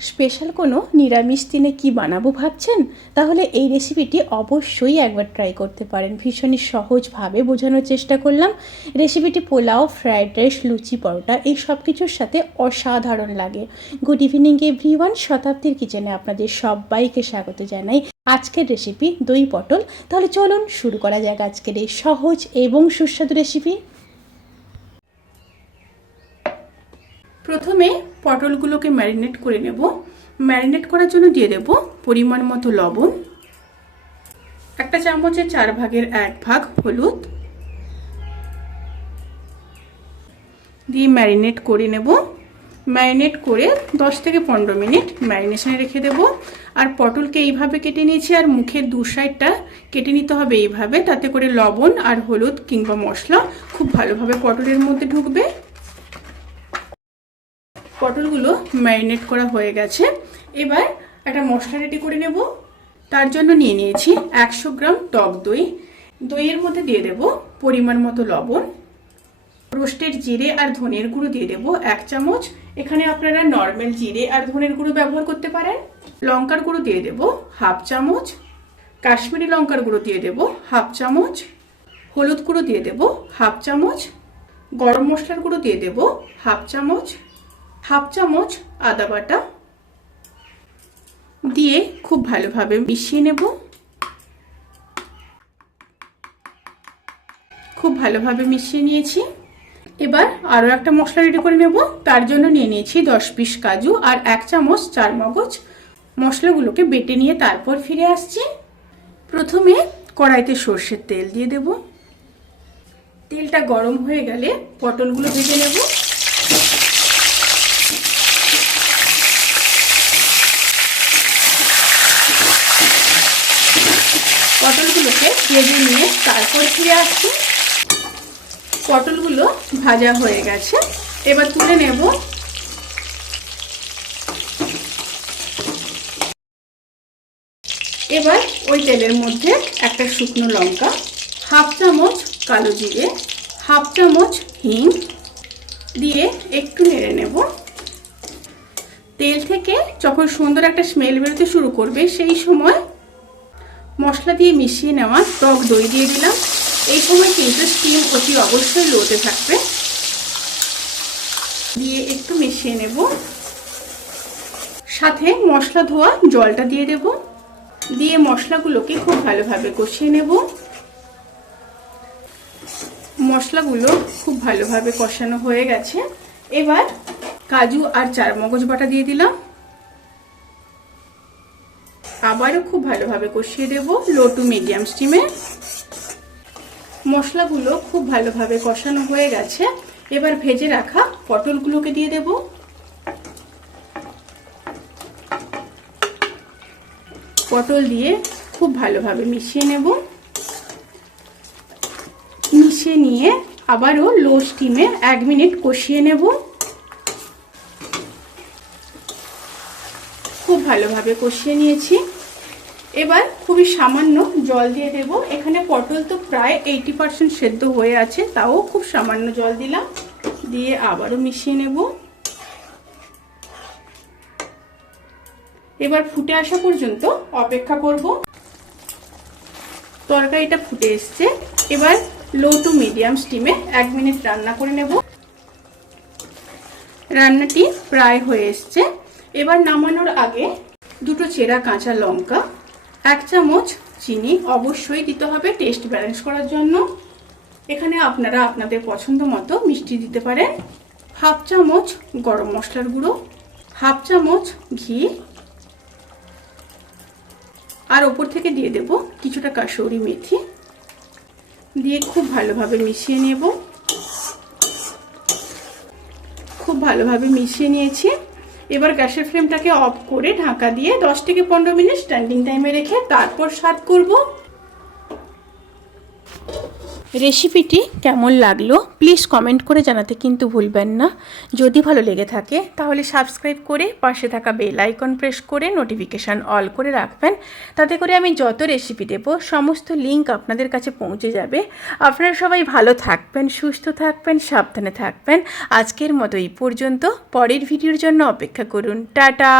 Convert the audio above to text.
Special কোনো নিরামিষ দিনে কি বানাবো ভাবছেন? তাহলে এই রেসিপিটি অবশ্যই একবার ট্রাই করতে পারেন। ভীষণই সহজভাবে বোঝানোর চেষ্টা করলাম। রেসিপিটি পোলাও, ফ্রায়েড রাইস, লুচি, পরোটা এই সব কিছুর সাথে অসাধারণ লাগে। গুড ইভিনিং এভরিওয়ান, শতাব্দীর কিচেনে আপনাদের সবাইকে স্বাগত জানাই। আজকের রেসিপি দই পটল। তাহলে চলুন শুরু করা যাক আজকের এই সহজ এবং সুস্বাদু রেসিপি। প্রথমে পটলগুলোকে ম্যারিনেট করে নেব। ম্যারিনেট করার জন্য দিয়ে দেব পরিমাণ মতো লবণ, একটা চামচের 4 ভাগের 1 ভাগ হলুদ দিয়ে ম্যারিনেট করে নেব। ম্যারিনেট করে 10 থেকে 15 মিনিট ম্যারিনেশনে রেখে দেব। আর পটলকে এইভাবে কেটে নিয়েছি, আর মুখের দু সাইডটা কেটে নিতে হবে এইভাবে, তাতে করে লবণ আর হলুদ কিংবা মশলা খুব ভালোভাবে পটলের মধ্যে ঢুকবে। পটলগুলো ম্যারিনেট করা হয়ে গেছে। এবার একটা মশলা রেডি করে নেব। তার জন্য নিয়ে নিয়েছি 100 গ্রাম টক দই। দইয়ের মধ্যে দিয়ে দেব পরিমাণ মতো লবণ, রোস্টেড জিরে আর ধনের গুঁড়ো দিয়ে দেব 1 চামচ। এখানে আপনারা নর্মাল জিরে আর ধনের গুঁড়ো ব্যবহার করতে পারেন। লঙ্কার গুঁড়ো দিয়ে দেব 1/2 চামচ, কাশ্মীরি লঙ্কার গুঁড়ো দিয়ে দেব 1/2 চামচ, হলুদ গুঁড়ো দিয়ে দেব 1/2 চামচ, গরম মশলার গুঁড়ো দিয়ে দেব 1/2 চামচ, 1/2 চামচ আদা বাটা দিয়ে খুব ভালোভাবে মিশিয়ে নেব। খুব ভালোভাবে মিশিয়ে নিয়েছি। এবার আরও একটা মশলা রেডি করে নেব। তার জন্য নিয়ে নিয়েছি 10 পিস কাজু আর 1 চামচ চারমগজ। মশলাগুলোকে বেটে নিয়ে তারপর ফিরে আসছি। প্রথমে কড়াইতে সর্ষের তেল দিয়ে দেব। তেলটা গরম হয়ে গেলে পটলগুলো ভেজে নেব। পটলগুলোকে ভেজে নিয়ে তারপর ফিরে আসছি। পটলগুলো ভাজা হয়ে গেছে, এবার তুলে নেব। এবার ওই তেলের মধ্যে একটা শুকনো লঙ্কা, 1/2 চামচ কালো জিরে, 1/2 চামচ হিং দিয়ে একটু নেড়ে নেব। তেল থেকে যখন সুন্দর একটা স্মেল বেরোতে শুরু করবে, সেই সময় মশলা দিয়ে মিশিয়ে নেওয়া টক দই দিয়ে দিলাম। এই সময় কিন্তু স্টিম অতি অবশ্যই লোতে থাকবে। দিয়ে একটু মিশিয়ে নেব। সাথে মশলা ধোয়া জলটা দিয়ে দেব। দিয়ে মশলাগুলোকে খুব ভালোভাবে কষিয়ে নেব। মশলাগুলো খুব ভালোভাবে কষানো হয়ে গেছে। এবার কাজু আর চারমগজ বাটা দিয়ে দিলাম। আবারও খুব ভালোভাবে কষিয়ে দেব লো টু মিডিয়াম স্টিমে। মশলাগুলো খুব ভালোভাবে কষানো হয়ে গেছে। এবার ভেজে রাখা পটলগুলোকে দিয়ে দেব। পটল দিয়ে খুব ভালোভাবে মিশিয়ে নেব। মিশিয়ে নিয়ে আবারও লো স্টিমে 1 মিনিট কষিয়ে নেব। খুব ভালোভাবে কষিয়ে নিয়েছি। এবার খুবই সামান্য জল দিয়ে দেব। এখানে পটল তো প্রায় 80% সেদ্ধ হয়ে আছে, তাও খুব সামান্য জল দিলাম। দিয়ে আবারও মিশিয়ে নেব। এবার ফুটে আসা পর্যন্ত অপেক্ষা করব। তরকারিটা ফুটে এসছে। এবার লো টু মিডিয়াম স্টিমে 1 মিনিট রান্না করে নেব। রান্নাটি প্রায় হয়ে এসছে। এবার নামানোর আগে দুটো চেরা কাঁচা লঙ্কা, 1 চামচ চিনি অবশ্যই দিতে হবে টেস্ট ব্যালেন্স করার জন্য। এখানে আপনারা আপনাদের পছন্দ মতো মিষ্টি দিতে পারেন। 1/2 চামচ গরম মশলার গুঁড়ো, 1/2 চামচ ঘি, আর ওপর থেকে দিয়ে দেব কিছুটা কাসুরি মেথি। দিয়ে খুব ভালোভাবে মিশিয়ে নেব। খুব ভালোভাবে মিশিয়ে নিয়েছি। এবার গ্যাসের ফ্লেমটাকে অফ করে ঢাকা দিয়ে 10 থেকে 15 মিনিট স্ট্যান্ডিং টাইমে রেখে তারপর সার্ভ করব। রেসিপিটি কেমন লাগলো প্লিজ কমেন্ট করে জানাতে কিন্তু ভুলবেন না। যদি ভালো লেগে থাকে তাহলে সাবস্ক্রাইব করে পাশে থাকা বেল আইকন প্রেস করে নোটিফিকেশান অল করে রাখবেন। তাতে করে আমি যত রেসিপি দেব সমস্ত লিঙ্ক আপনাদের কাছে পৌঁছে যাবে। আপনারা সবাই ভালো থাকবেন, সুস্থ থাকবেন, সাবধানে থাকবেন। আজকের মতো এই পর্যন্ত, পরের ভিডিওর জন্য অপেক্ষা করুন। টাটা।